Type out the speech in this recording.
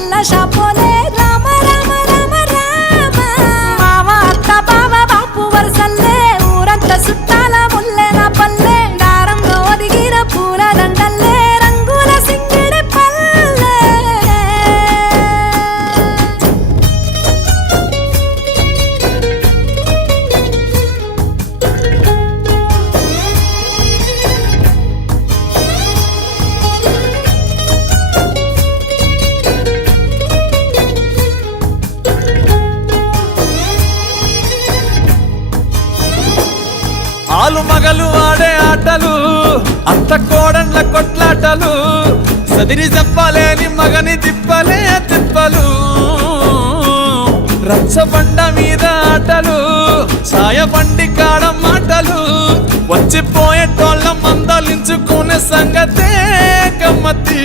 పండ్ల షాపోలే రామ రామ రామ రామ మామ అత్త బావ బాపు వరసల్లే ఊరంతా సుట్టాల ముల్లెన పల్లె దారంలో ఒదిగిన పూల దండల్లే రంగుల సింగిడి పల్లె ఆలు మగలు ఆడే ఆటలు అత్త కోడన్ల కొట్లాటలు సదిరి చెప్పలేని మగని తిప్పలే తిప్పలు రచ్చబండ మీద ఆటలు సాయబండి కాడ మాటలు వచ్చిపోయేటోళ్ళ మందలించుకునే సంగతే గమ్మతి